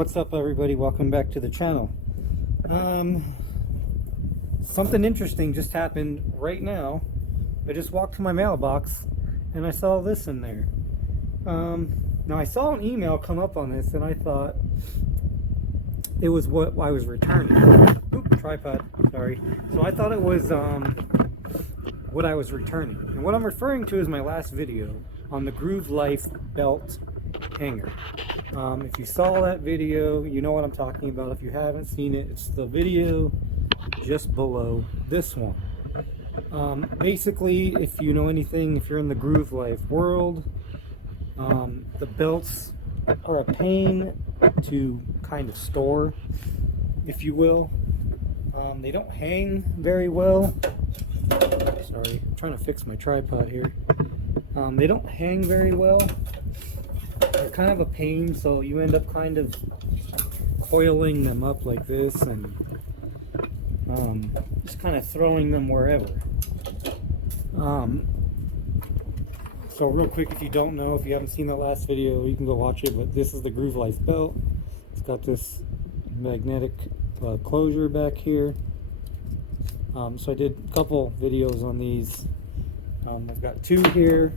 What's up, everybody? Welcome back to the channel. Something interesting just happened right now. I just walked to my mailbox and I saw this in there. Now I saw an email come up on this and I thought it was what I was returning. Oop, tripod, sorry. So I thought it was what I was returning. And what I'm referring to is my last video on the Groove Life belt hanger. If you saw that video, you know what I'm talking about. If you haven't seen it, it's the video just below this one. Basically, if you know anything, if you're in the Groove Life world, the belts are a pain to kind of store, if you will. They don't hang very well. Sorry, I'm trying to fix my tripod here. They don't hang very well. They're kind of a pain, so you end up kind of coiling them up like this and just kind of throwing them wherever. So real quick, if you don't know, if you haven't seen that last video, you can go watch it, but this is the Groove Life belt. It's got this magnetic closure back here. So I did a couple videos on these. I've got two here.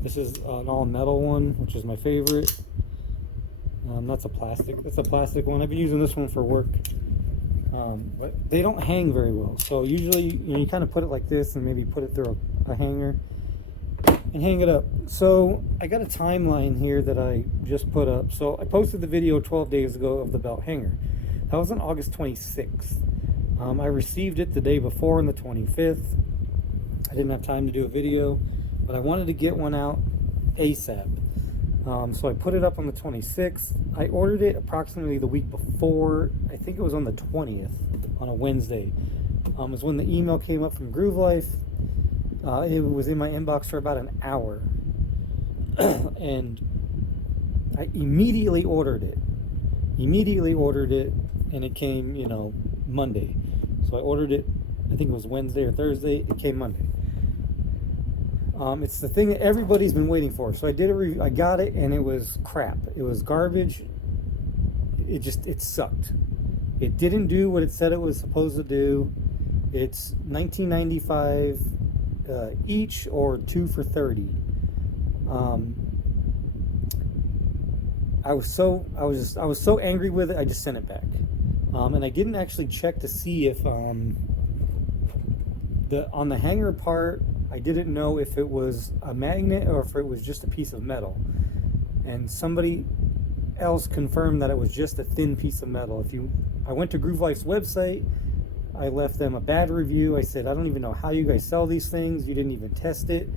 This is an all metal one, which is my favorite. That's a plastic one. I've been using this one for work. But they don't hang very well. So usually, you kind of put it like this and maybe put it through a hanger and hang it up. So I got a timeline here that I just put up. So I posted the video 12 days ago of the belt hanger. That was on August 26th. I received it the day before on the 25th. I didn't have time to do a video, but I wanted to get one out ASAP. So I put it up on the 26th. I ordered it approximately the week before. I think it was on the 20th, on a Wednesday. Was when the email came up from Groove Life. It was in my inbox for about an hour. And I immediately ordered it. And it came, Monday. So I ordered it, I think it was Wednesday or Thursday. It came Monday. It's the thing that everybody's been waiting for. So I did a review. I got it and it was crap. It was garbage. It sucked. It didn't do what it said it was supposed to do. It's $19.95 each, or 2 for $30. I was so angry with it. I just sent it back. And I didn't actually check to see if on the hanger part, I didn't know if it was a magnet or if it was just a piece of metal. And somebody else confirmed that it was just a thin piece of metal. I went to Groove Life's website. I left them a bad review. I said, I don't even know how you guys sell these things. You didn't even test it.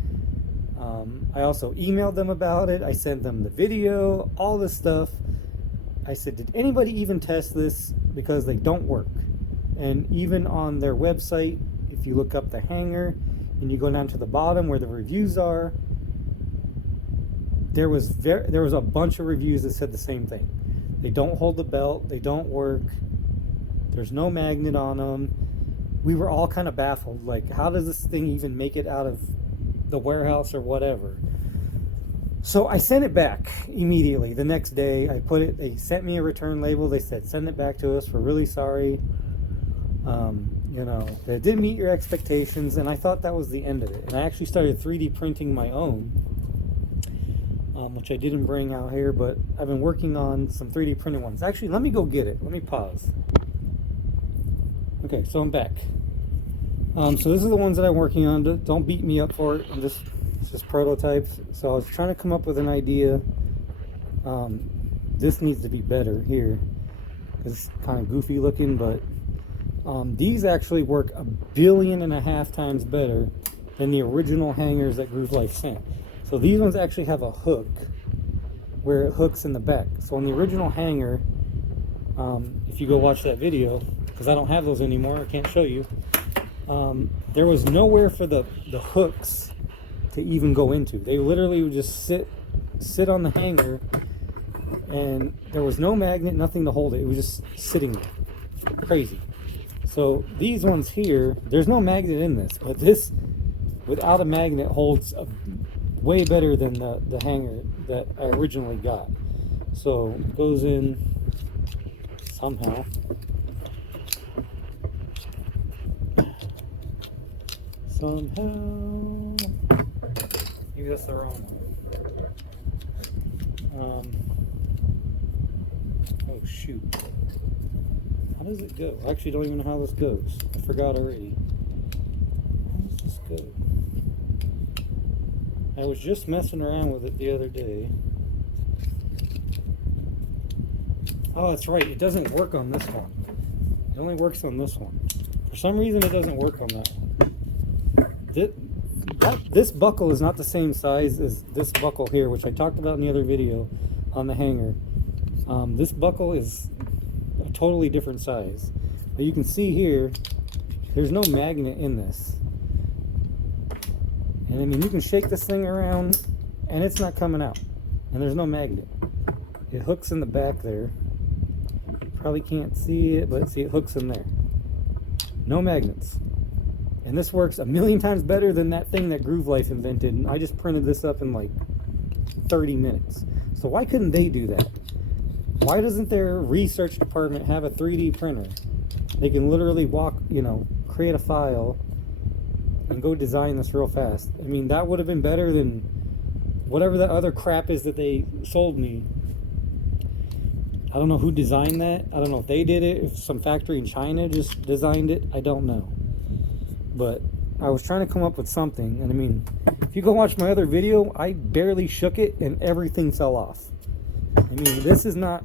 I also emailed them about it. I sent them the video, all this stuff. I said, did anybody even test this? Because they don't work. And even on their website, if you look up the hanger and you go down to the bottom where the reviews are, there was a bunch of reviews that said the same thing. They don't hold the belt. They don't work. There's no magnet on them. We were all kind of baffled. Like, how does this thing even make it out of the warehouse or whatever? So I sent it back immediately. The next day, they sent me a return label. They said, send it back to us. We're really sorry. That didn't meet your expectations, and I thought that was the end of it. And I actually started 3D printing my own, which I didn't bring out here, but I've been working on some 3D printed ones. Actually, let me go get it. Let me pause. Okay, so I'm back. So this is the ones that I'm working on. Don't beat me up for it. It's just prototypes. So I was trying to come up with an idea. This needs to be better here, because it's kind of goofy looking, but these actually work 1.5 billion times better than the original hangers that Groove Life sent. So these ones actually have a hook where it hooks in the back. So on the original hanger, if you go watch that video, because I don't have those anymore, I can't show you, there was nowhere for the hooks to even go into. They literally would just sit on the hanger, and there was no magnet, nothing to hold it. It was just sitting there. Crazy. So these ones here, there's no magnet in this, but this without a magnet holds way better than the hanger that I originally got. So it goes in somehow. Maybe that's the wrong one. Oh shoot. How does it go? I actually don't even know how this goes. I forgot already. How does this go? I was just messing around with it the other day. Oh, that's right. It doesn't work on this one. It only works on this one. For some reason, it doesn't work on that one. This buckle is not the same size as this buckle here, which I talked about in the other video on the hanger. This buckle is a totally different size. But you can see here, there's no magnet in this. And I mean, you can shake this thing around and it's not coming out. And there's no magnet. It hooks in the back there. Probably can't see it, but see, it hooks in there. No magnets. And this works a million times better than that thing that Groove Life invented. And I just printed this up in like 30 minutes. So why couldn't they do that? Why doesn't their research department have a 3D printer? They can literally create a file and go design this real fast. I mean, that would have been better than whatever the other crap is that they sold me. I don't know who designed that. I don't know if they did it, if some factory in China just designed it. I don't know. But I was trying to come up with something. And I mean, if you go watch my other video, I barely shook it and everything fell off. I mean, this is not...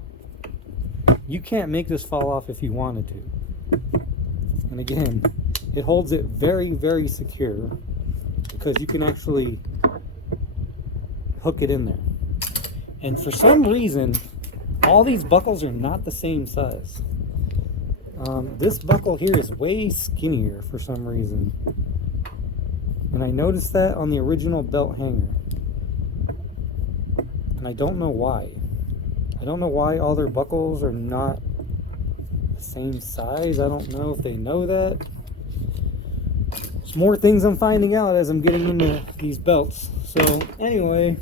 You can't make this fall off if you wanted to. And again, it holds it very, very secure because you can actually hook it in there. And for some reason, all these buckles are not the same size. This buckle here is way skinnier for some reason. And I noticed that on the original belt hanger. And I don't know why. I don't know why all their buckles are not the same size. I don't know if they know that. There's more things I'm finding out as I'm getting into these belts. So anyway,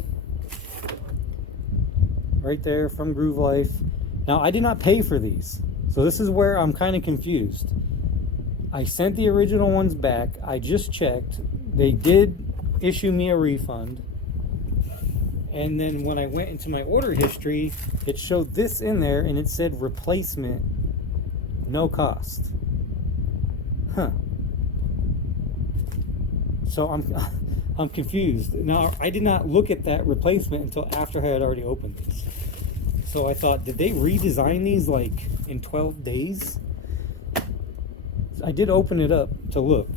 right there from Groove Life. Now I did not pay for these. So this is where I'm kind of confused. I sent the original ones back. I just checked. They did issue me a refund. And then when I went into my order history, it showed this in there and it said replacement, no cost. Huh. So I'm confused. Now, I did not look at that replacement until after I had already opened this. So I thought, did they redesign these like in 12 days? I did open it up to look.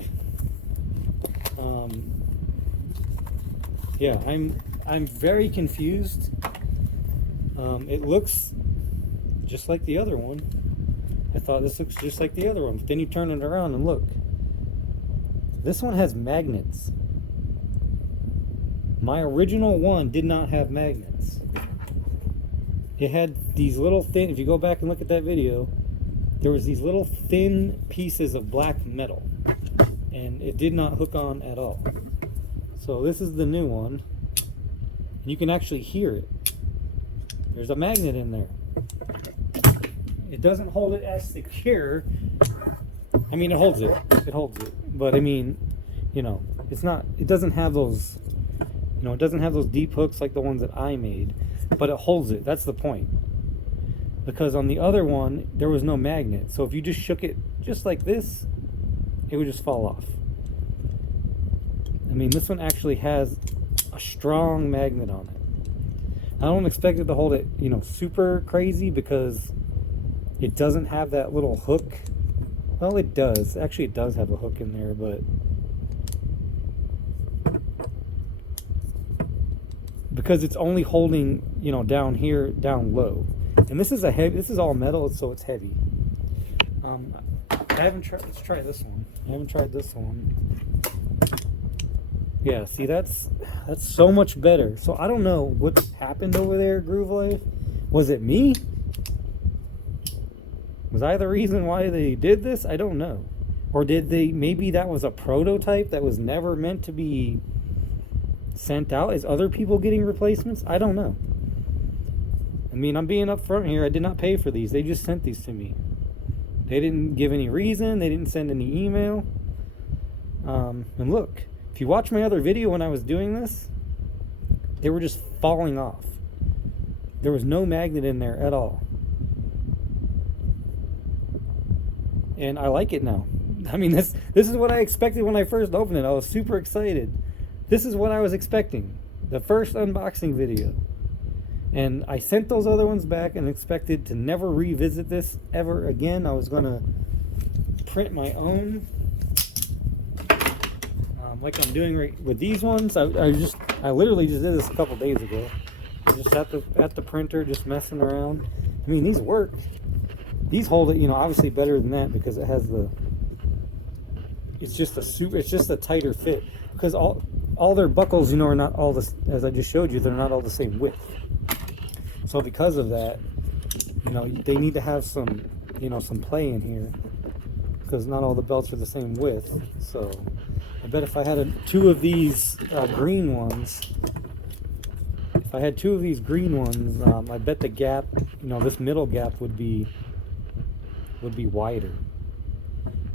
Yeah, I'm very confused. It looks just like the other one. I thought this looks just like the other one. But then you turn it around and look. This one has magnets. My original one did not have magnets. It had these little thin, if you go back and look at that video, there was these little thin pieces of black metal. And it did not hook on at all. So this is the new one. And you can actually hear it. There's a magnet in there. It doesn't hold it as secure. I mean, it holds it. It holds it. But I mean, it's not, it doesn't have those, it doesn't have those deep hooks like the ones that I made. But it holds it. That's the point. Because on the other one, there was no magnet. So if you just shook it just like this, it would just fall off. I mean, this one actually has a strong magnet on it. I don't expect it to hold it, super crazy because it doesn't have that little hook. Well, it does. Actually, it does have a hook in there, but because it's only holding, down here, down low. And this is this is all metal, so it's heavy. I haven't tried, let's try this one. I haven't tried this one. Yeah, see, that's so much better. So I don't know what happened over there at Groove Life. Was it me? Was I the reason why they did this? I don't know. Or did maybe that was a prototype that was never meant to be sent out? Is other people getting replacements? I don't know. I mean, I'm being upfront here. I did not pay for these. They just sent these to me. They didn't give any reason. They didn't send any email. And look, if you watch my other video when I was doing this, they were just falling off. There was no magnet in there at all. And I like it now. I mean, this is what I expected when I first opened it. I was super excited. This is what I was expecting. The first unboxing video. And I sent those other ones back and expected to never revisit this ever again. I was going to print my own, like I'm doing right with these ones. I literally just did this a couple days ago. Just at the printer, just messing around. I mean, these work. These hold it, you know, obviously better than that because it has the. It's just a tighter fit because all their buckles, you know, are not all this. As I just showed you, they're not all the same width. So because of that, you know, they need to have some, you know, some play in here because not all the belts are the same width. So I bet if I had two of these green ones. If I had two of these green ones, I bet the gap, you know, this middle gap would be wider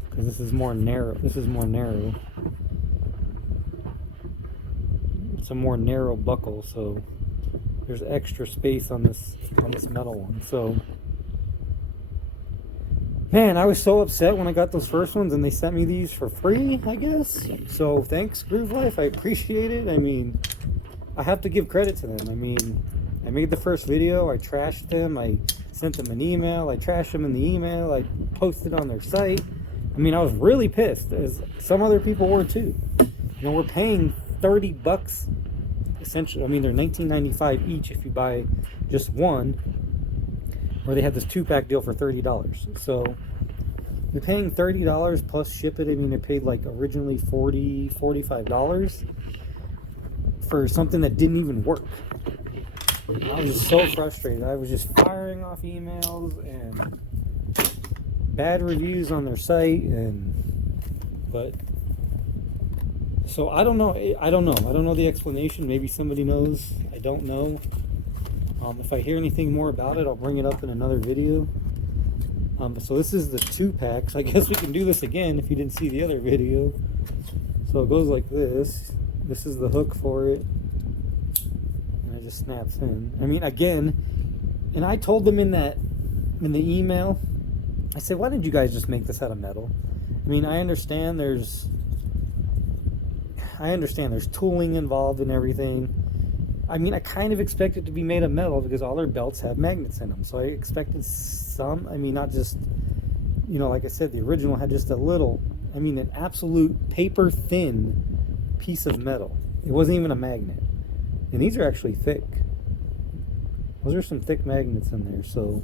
because this is more narrow. This is more narrow. It's a more narrow buckle, so there's extra space on this metal one. So, man, I was so upset when I got those first ones and they sent me these for free, I guess. So thanks, Groove Life. I appreciate it. I mean, I have to give credit to them. I mean, I made the first video, I trashed them, I sent them an email, I trashed them in the email, I posted on their site. I mean, I was really pissed, as some other people were too. You know, we're paying $30 essentially. I mean, they're $19.95 each if you buy just one, or they have this 2-pack deal for $30. So they're paying $30 plus ship it. I mean, they paid like originally $45 for something that didn't even work. I was just so frustrated. I was just firing off emails and bad reviews on their site, but so I don't know the explanation. Maybe somebody knows. I don't know. If I hear anything more about it, I'll bring it up in another video. So this is the 2-packs. I guess we can do this again if you didn't see the other video. So it goes like this. This is the hook for it, and it just snaps in. I mean, again, and I told them in the email, I said, why didn't you guys just make this out of metal? I mean, I understand there's tooling involved and everything. I mean, I kind of expect it to be made of metal because all their belts have magnets in them. So I expected some, I mean, not just, you know, like I said, the original had just a little, I mean, an absolute paper thin piece of metal. It wasn't even a magnet. And these are actually thick. Those are some thick magnets in there. So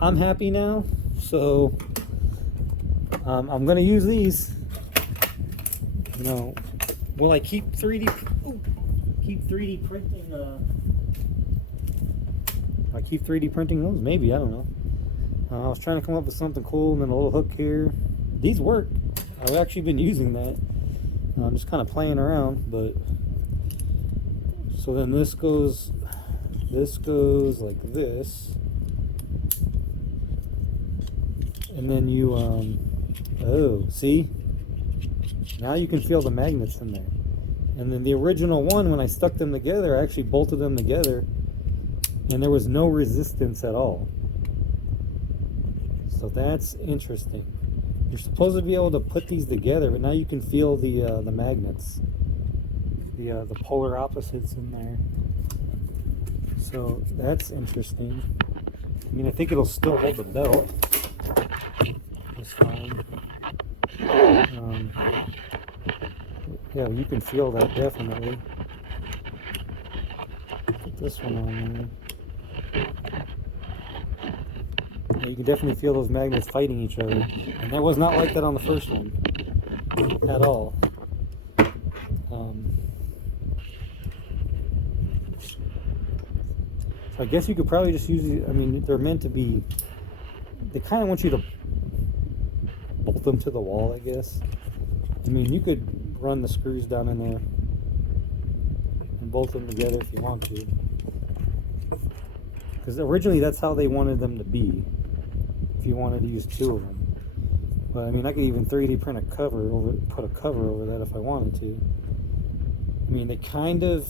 I'm happy now. So I'm going to use these. You know, will I keep 3D printing? I keep 3D printing those? Maybe, I don't know. I was trying to come up with something cool, and then a little hook here. These work. I've actually been using that. I'm just kind of playing around, but so then this goes like this, and then you oh, see, now you can feel the magnets in there. And then the original one, when I stuck them together, I actually bolted them together and there was no resistance at all. So that's interesting. You're supposed to be able to put these together, but now you can feel the magnets, the polar opposites in there. So that's interesting. I mean, I think it'll still hold the belt just fine. Yeah, you can feel that definitely. Put this one on there. Yeah, you can definitely feel those magnets fighting each other. And that was not like that on the first one at all. So I guess you could probably just use it. I mean, they're meant to be, they kind of want you to bolt them to the wall, I guess. I mean, you could run the screws down in there and bolt them together if you want to. because originally that's how they wanted them to be, if you wanted to use 2 of them. But I mean, I could even 3D print a cover over, put a cover over that if I wanted to. I mean, they kind of,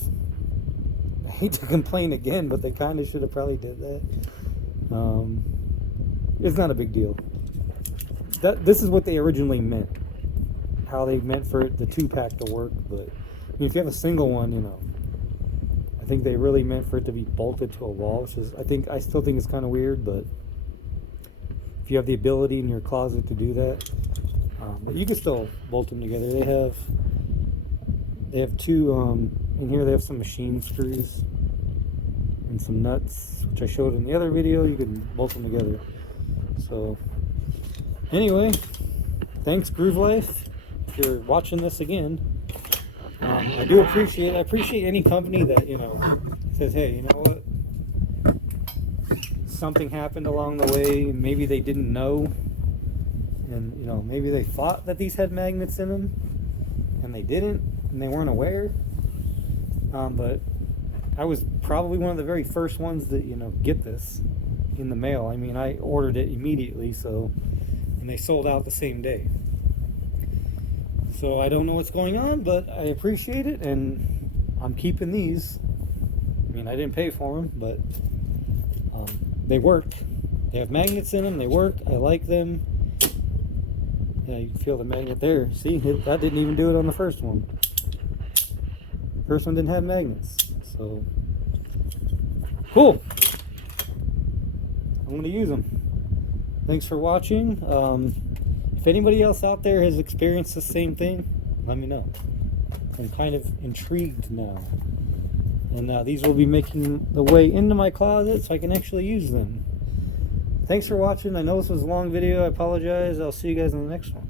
I hate to complain again, but they kind of should have probably did that. It's not a big deal. This is what they originally meant, how they meant for the 2-pack to work. But I mean, if you have a single one, you know, I think they really meant for it to be bolted to a wall, which is, I still think it's kind of weird, but if you have the ability in your closet to do that, but you can still bolt them together. They have 2 in here. They have some machine screws and some nuts, which I showed in the other video. You can bolt them together. So anyway, thanks Groove Life if you're watching this again. I appreciate any company that, you know, says, hey, you know what, something happened along the way, maybe they didn't know, and you know, maybe they thought that these had magnets in them and they didn't, and they weren't aware. But I was probably one of the very first ones that, you know, get this in the mail. I mean, I ordered it immediately, and they sold out the same day. So I don't know what's going on, but I appreciate it, and I'm keeping these. I mean, I didn't pay for them, but they work. They have magnets in them. They work. I like them. Yeah, you can feel the magnet there. See, that didn't even do it on the first one. The first one didn't have magnets. So, cool. I'm going to use them. Thanks for watching. If anybody else out there has experienced the same thing, let me know. I'm kind of intrigued now. And these will be making the way into my closet so I can actually use them. Thanks for watching. I know this was a long video. I apologize. I'll see you guys in the next one.